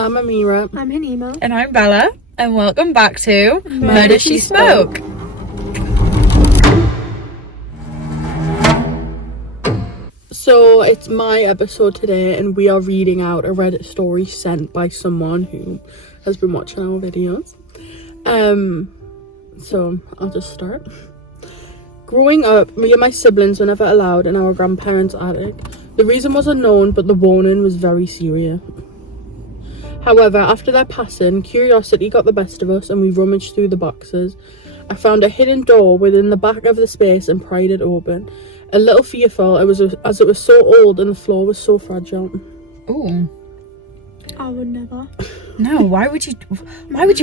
I'm Amira. I'm Hanima. And I'm Bella. And welcome back to Murder, She Spoke. So it's my episode today and we are reading out a Reddit story sent by someone who has been watching our videos. So I'll just start. Growing up, me and my siblings were never allowed in our grandparents' attic. The reason was unknown, but the warning was very serious. However, after their passing, curiosity got the best of us and we rummaged through the boxes. I found a hidden door within the back of the space and pried it open. A little fearful, as it was so old and the floor was so fragile. Ooh. I would never. No, why would you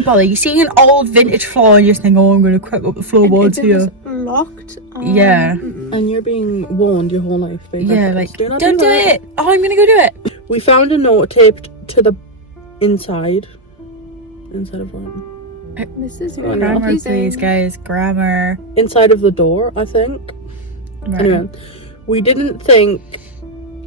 bother? You're seeing an old vintage floor and you just think, oh, I'm going to crack up the floorboards here. It was locked. Yeah. And you're being warned your whole life. Yeah, like, don't do it. Oh, I'm going to go do it. We found a note taped to the inside of what? This is really Grammar, confusing. please, guys. Grammar. Inside of the door, I think. Right. Anyway, we didn't think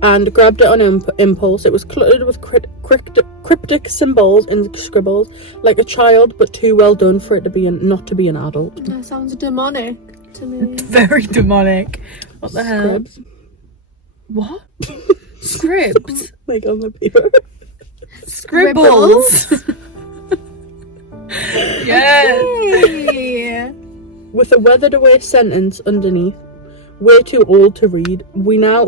and grabbed it on impulse. It was cluttered with cryptic symbols and scribbles, like a child, but too well done for it to be not to be an adult. That sounds demonic to me. Very demonic. What the hell? Scribs. What? Script. Like on the paper. Scribbles. Yes. Hey. With a weathered away sentence underneath. Way too old to read. Now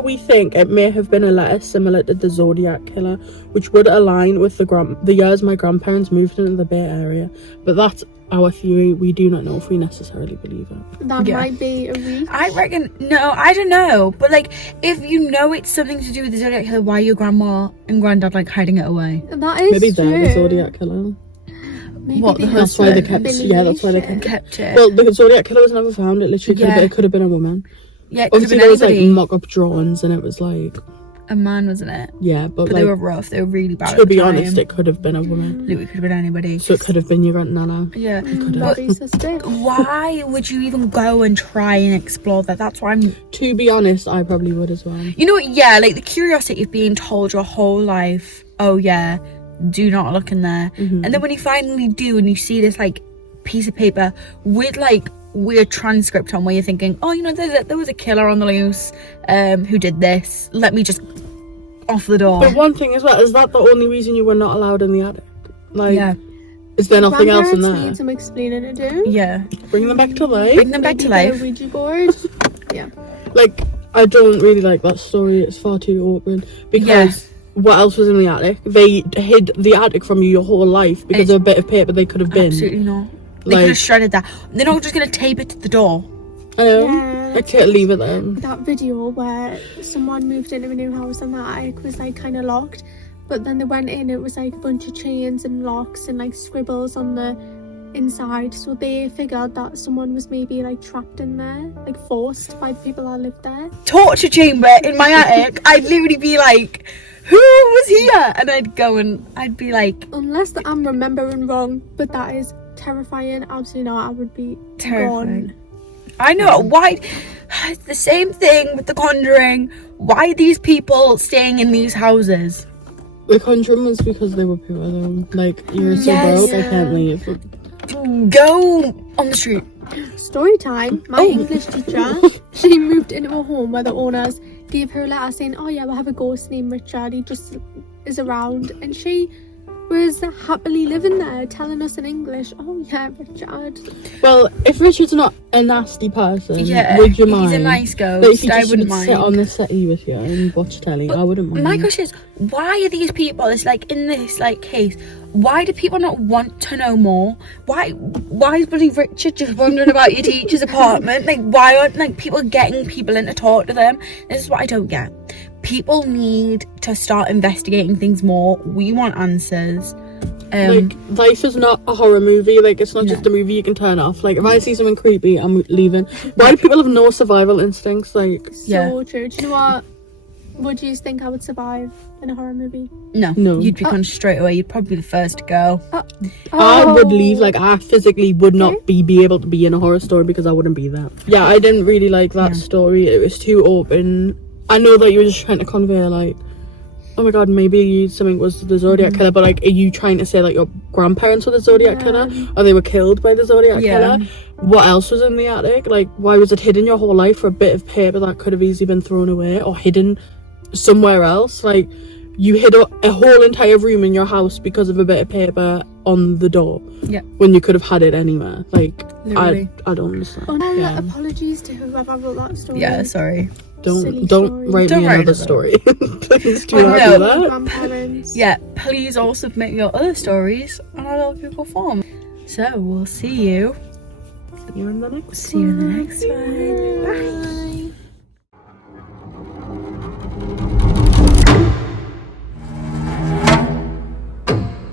we think it may have been a letter similar to the Zodiac Killer, which would align with the years my grandparents moved into the Bay Area. But that's our theory. We do not know if we necessarily believe it. That Yeah. might be a reach. I reckon, no, I don't know. But, like, if you know it's something to do with the Zodiac Killer, why are your grandma and granddad, like, hiding it away? That is Maybe true. they're the Zodiac Killer. Maybe What, they the have That's why they some kept. Yeah, that's why they affiliation. Kept it. Well, the Zodiac Killer was never found. It literally could have been a woman. Yeah, it could have Obviously, been there was like anybody. mock-up drawings, and it was like, A man, wasn't it? yeah, but But like they were rough. They were really bad. to at be the time. honest, it could have been a woman. It could have been anybody. So it could have been your Aunt Nana. Yeah. have. Very suspicious. Why would you even go and try and explore that? That's why I'm. To be honest, I probably would as well. You know what? Yeah, like the curiosity of being told your whole life, oh yeah, do not look in there. And then when you finally do and you see this like piece of paper with like weird transcript on where you're thinking, oh, you know, there was a killer on the loose who did this. Let me just off the door. But one thing as well, is that the only reason you were not allowed in the attic? Like, Yeah. is there nothing else in Grandparents there? need some explaining to do. Yeah. Bring them back to life. Bring them back Maybe to get a life. Ouija board. Yeah. Like, I don't really like that story. It's far too open. Because Yeah. what else was in the attic? They hid the attic from you your whole life because of a bit of paper they could have been. Absolutely not. They could Like, have shredded that. They're not just going to tape it to the door. I know. Yeah. I can't leave it there. That video where someone moved into a new house and the attic was like kind of locked, but then they went in, it was like a bunch of chains and locks and like scribbles on the inside, so they figured that someone was maybe like trapped in there, like forced by the people that lived there. Torture chamber in my attic. I'd literally be like, who was here? And I'd go and I'd be like, Unless that I'm remembering wrong, but that is terrifying. Absolutely not. I would be terrifying. gone. I know, why? It's the same thing with The Conjuring. Why are these people staying in these houses? The Conjuring was because they were poor though. Like, you're so Yes. broke, I can't leave. Go on the street. Story time. My Oh. English teacher, she moved into a home where the owners gave her a letter saying, oh yeah, we have a ghost named Richard, he just is around, and she was happily living there telling us in English, oh yeah, Richard. Well, if Richard's not a nasty person, Yeah, would you mind? he's a nice But if ghost. he I just wouldn't would mind. sit on the settee with you and watch telly, I wouldn't mind. My question is, why are these people, it's like in this like case, why do people not want to know more? Why is bloody Richard just wondering about your teacher's apartment? Like, why aren't like people getting people in to talk to them? This is what I don't get. People need to start investigating things more. We want answers. Like, life is not a horror movie. Like, it's not just a movie you can turn off. Like, if I see something creepy, I'm leaving. Why do people have no survival instincts? Like, Yeah. So true. Do you know what? Would you think I would survive in a horror movie? No, you'd be gone straight away. You'd probably be the first to go. I would leave. Oh. Like, I physically would not be able to be in a horror story because I wouldn't be there. Yeah, I didn't really like that story. It was too open. I know that you were just trying to convey, like, oh my god, maybe something was the Zodiac killer, but like, are you trying to say like your grandparents were the Zodiac killer, or they were killed by the Zodiac killer? What else was in the attic? Like, why was it hidden your whole life for a bit of paper that could have easily been thrown away or hidden somewhere else? Like, you hid a whole entire room in your house because of a bit of paper on the door. Yeah. When you could have had it anywhere. Like, Literally. I don't understand. Oh no, Yeah. apologies to whoever wrote that story. Yeah, sorry. Silly Don't story. write Don't me write another it. story. Please do Oh, not no. do that. Grandparents. Yeah, please all submit your other stories on our little Google form. So we'll see you. See you in the next See you in the next one. Bye. Bye.